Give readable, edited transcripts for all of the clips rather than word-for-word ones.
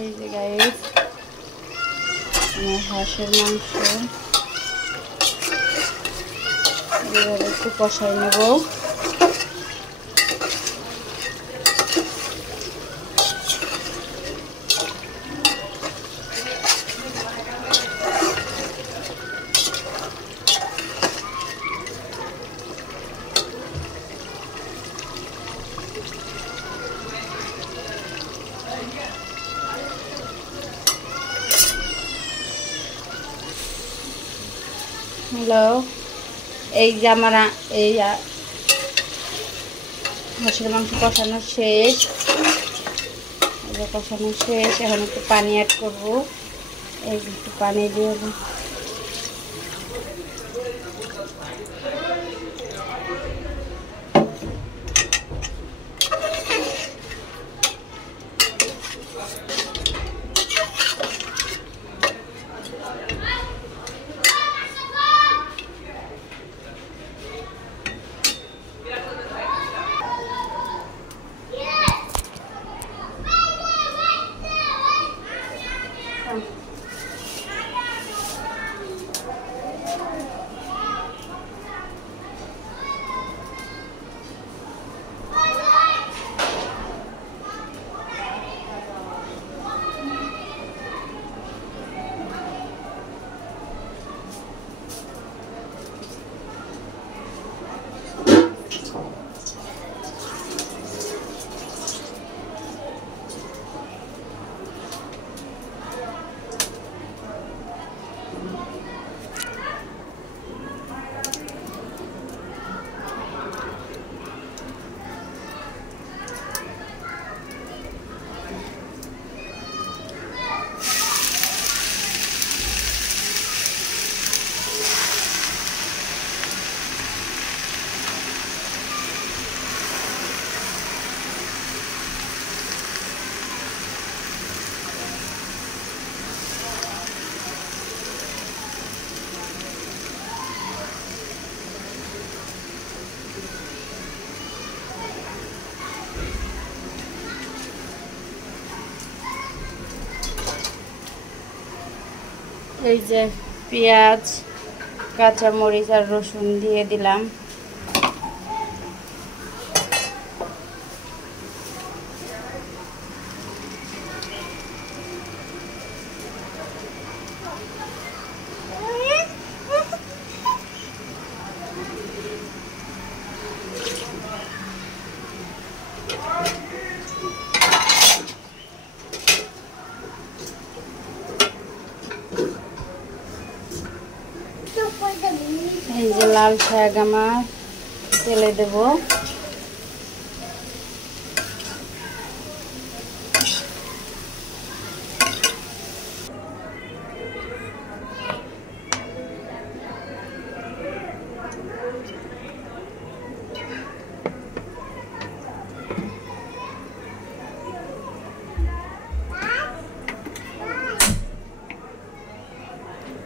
এই যে গাইস আমার হাঁসের মাংস এবার একটু কষাই নেব। হ্যালো, এই যে আমার এই হাঁসের মাংস কষানো শেষ। কষানো শেষ, এখন একটু পানি অ্যাড করবো। এই একটু পানি দিয়ে দেবো। এই যে পেঁয়াজ, কাঁচামরিচ আর রসুন দিয়ে দিলাম। এই যে লাল শাক আমার তেলে দেব।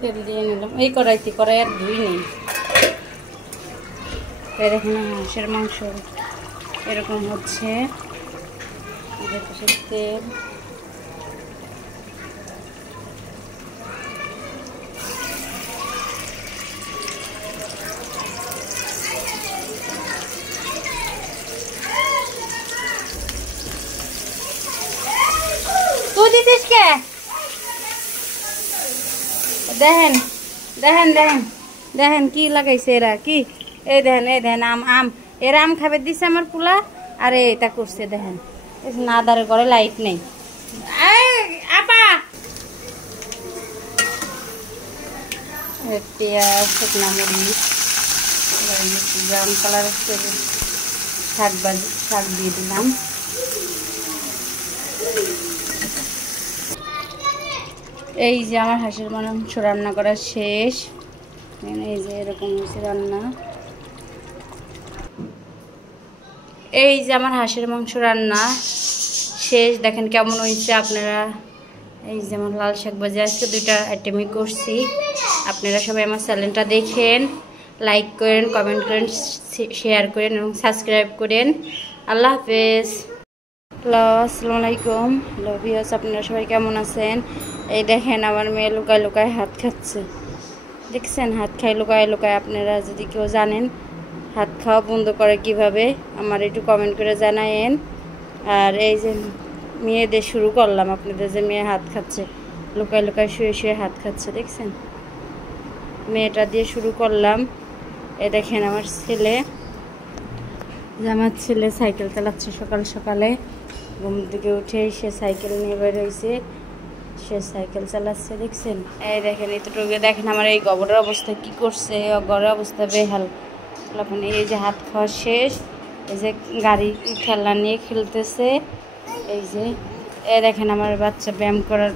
তেল দিয়ে নিলাম। এই কড়াইতে, কড়াই আর ধুই নেই। দেখুন হাঁসের মাংস এরকম হচ্ছে। তেল তুই দিতিস কে? দেখেন দেখেন দেখেন দেখেন কি লাগাইছে এরা, কি এই দেখেন, এই দেখেন আম এরা আম খাবে দিছে আমার পোলা। আরে এটা করছে দেখেন, না দাঁড়ে করে লাইট নেই। আপা পেঁয়াজ, শুকনা মরিচ, ব্রাউন কালার শাক দিয়ে দিলাম। এই যে আমার হাঁসের মাংস রান্না করা শেষ। এই যে এরকম হয়েছে রান্না। এই যে আমার হাঁসের মাংস রান্না শেষ। দেখেন কেমন হয়েছে আপনারা। এই যে আমার লাল শাক ভাজি, আজকে 2টা আইটেমই করছি। আপনারা সবাই আমার চ্যানেলটা দেখেন, লাইক করেন, কমেন্ট করেন, শেয়ার করেন এবং সাবস্ক্রাইব করেন। আল্লাহ হাফেজ। হ্যালো, আসসালামু আলাইকুম। হ্যালো ভিউয়ার্স, আপনারা সবাই কেমন আছেন? এই দেখেন আমার মেয়ে লুকায় লুকায় হাত খাচ্ছে, দেখছেন? হাত খায় লুকায় লুকায়। আপনারা যদি কেউ জানেন হাত খাওয়া বন্ধ করে কিভাবে, আমার একটু কমেন্ট করে জানায়েন। আর এই যে মেয়েদের শুরু করলাম, আপনাদের যে মেয়ে হাত খাচ্ছে, লুকায় লুকায় শুয়ে শুয়ে হাত খাচ্ছে, দেখছেন? মেয়েটা দিয়ে শুরু করলাম। এই দেখেন আমার ছেলে সাইকেল চালাচ্ছে সকাল সকালে, ঘুম থেকে উঠে সে সাইকেল নিয়ে বের হয়েছে, সে সাইকেল চালাচ্ছে, দেখছেন? এই দেখেন এতটুকু দেখেন আমার এই গোবরের অবস্থা কি করছে, ঘরের অবস্থা বেহাল। এখন এই যে হাত খাওয়া শেষ, এই যে গাড়ি খেলা নিয়ে খেলতেছে। এই যে দেখেন আমার বাচ্চা ব্যায়াম করার,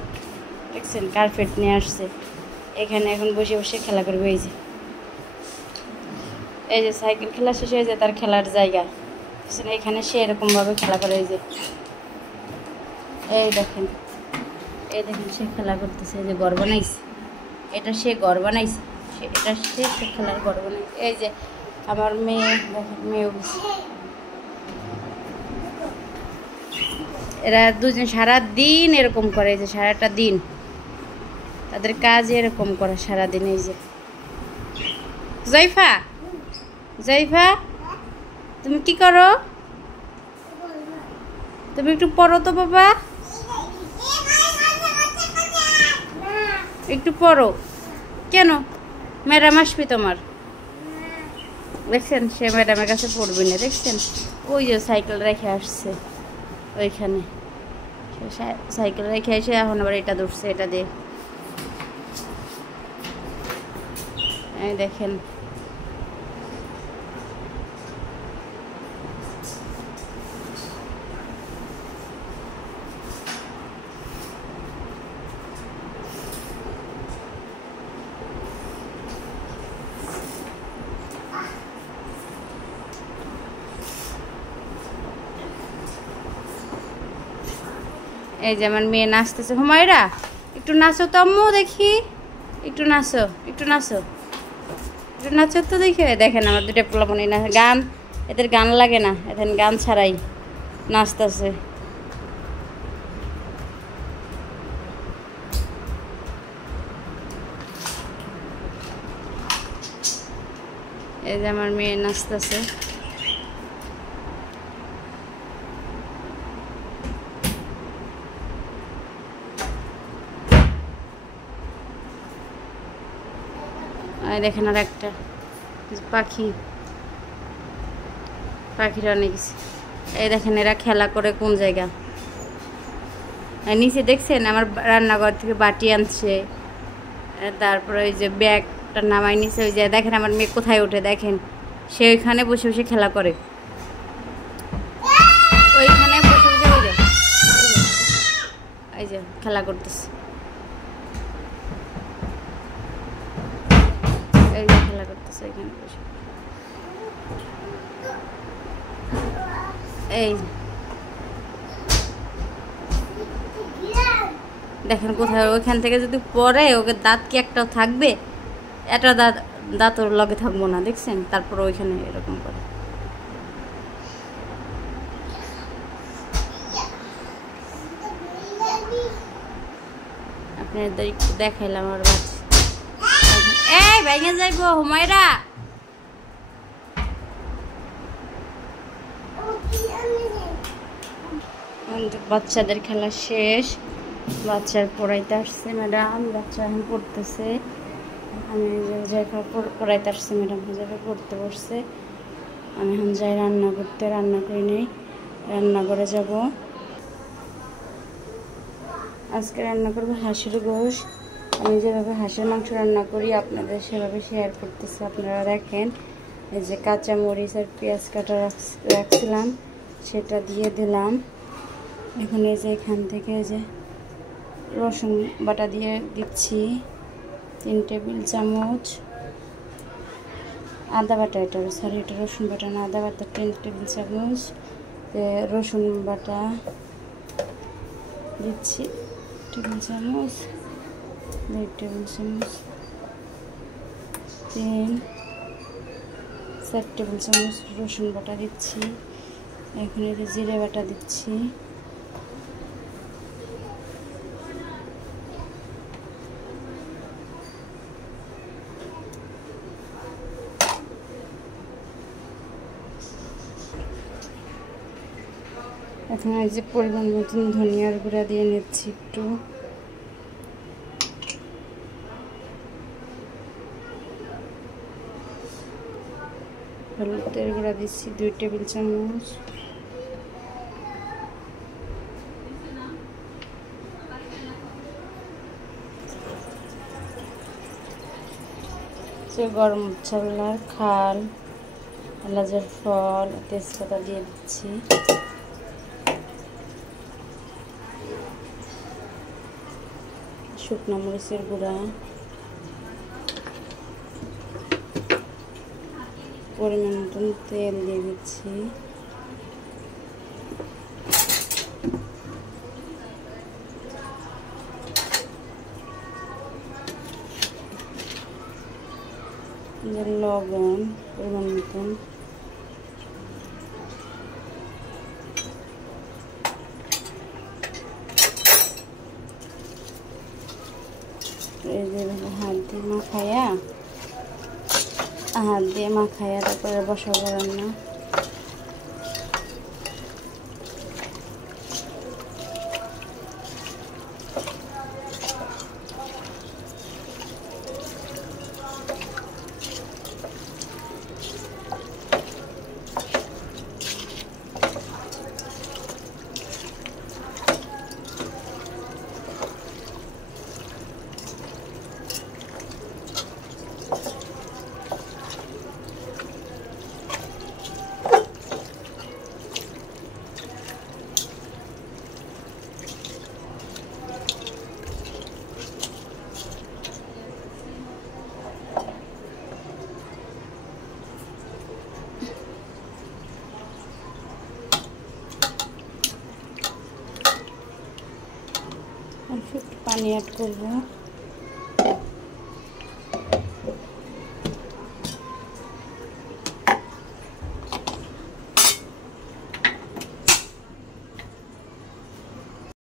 দেখছেন, কার্পেট নিয়ে আসছে, এখানে এখন বসে বসে খেলা করবে। এই যে সাইকেল খেলা শেষ হয়ে যায়, তার খেলার জায়গা এখানে সে এরকমভাবে খেলা করে। এই দেখেন সে খেলা করতেছে, এই যে ঘর বানাইছে, এটা সে ঘর বানাইছে, সে খেলার ঘর বানাইছে। এই যে আমার মেয়ে, মেয়ে এরা দুজন সারাদিন এরকম করে, এই যে সারাটা দিন তাদের কাজ এরকম করে সারাদিন। এই যে জাইফা তুমি কি করো? তুমি একটু পড়ো তো বাবা, একটু পড়ো। কেন? ম্যাডাম আসবি তোমার, দেখছেন? সে ম্যাডামের কাছে পড়বি না, দেখছেন? ওই যে সাইকেল রেখে আসছে ওইখানে, সাইকেল রেখে এসে এখন আবার এটা ধরছে, এটা দিয়ে। এই দেখেন এই যে আমার মেয়ে নাচতেছে। হুমায়রা একটু নাচো তো আম্মু, দেখি একটু নাচো, একটু নাচো, একটু নাচো তো দেখি। দেখেন আমার দুটা পোলাপনি না, গান এদের গান লাগে না, এদের গান ছাড়াই নাচতেছে। এই যে আমার মেয়ে নাচতেছে। দেখেন আর একটা পাখিরা অনেক গেছে। এই দেখেন এরা খেলা করে কোন জায়গা, নিচে দেখছেন আমার রান্নাঘর থেকে বাটি আনছে, তারপরে ওই যে ব্যাগটা নামাই নিচে। ওই যে দেখেন আমার মেয়ে কোথায় ওঠে, দেখেন সে ওইখানে বসে বসে খেলা করে, ওইখানে বসে বসে এই যে খেলা করতেছে, এই যে খেলা করতেছে এখানে বসে। এই দেখেন কোথায়, ওইখান থেকে যদি পরে ওকে দাঁত কি একটাও থাকবে, একটা দাঁত ওর লগে থাকবো না, দেখছেন? তারপর ওইখানে এরকম করে। আপনাদের একটু দেখাইলাম আমার বাচ্চা। এই ভেঙে যাইবো হুমায়রা। বাচ্চাদের খেলা শেষ, বাচ্চার পড়াইতে আসছে ম্যাডাম, বাচ্চা এখন পড়তেছে। আমি পড়াইতে আসছি ম্যাডাম, হিসাবে পড়তে বসছে। আমি এখন যাই রান্না করতে, রান্না করে নেই, রান্নাঘরে যাব। আজকে রান্না করবো হাঁসের গোশ। আমি যেভাবে হাঁসের মাংস রান্না করি আপনাদের সেভাবে শেয়ার করতেছি, আপনারা দেখেন। এই যে কাঁচা মরিচ আর পেঁয়াজ কাটা রাখছিলাম, সেটা দিয়ে দিলাম। এখন এই যে এখান থেকে যে রসুন বাটা দিয়ে দিচ্ছি 3 টেবিল চামচ, আদা বাটা, এটা সরি এটা রসুন বাটা না, আদা বাটা 3 টেবিল চামচ, রসুন বাটা দিচ্ছি টেবিল চামচ, 2 টেবিল চামচ, 4 টেবিল চামচ রসুন বাটা দিচ্ছি। এখন এই যে জিরে বাটা দিচ্ছি এখন এই যে পরিমাণ মতন ধনিয়ার গুঁড়া দিয়ে নিচ্ছি একটু। হলুদের গুঁড়া দিচ্ছি 2 টেবিল চামচ। গরম মশলার খাল, এলাচের ফল, তেজপাতা দিয়ে দিচ্ছি। শুকনো মরিচের গুঁড়া, পরিমাণ মতন তেল দিয়ে দিচ্ছি। লবণ পরিমাণ মতন, এই যে হাত দিয়ে মাখায়া তারপরে বসাবো রান্না। অল্প একটু পানি অ্যাড করবো।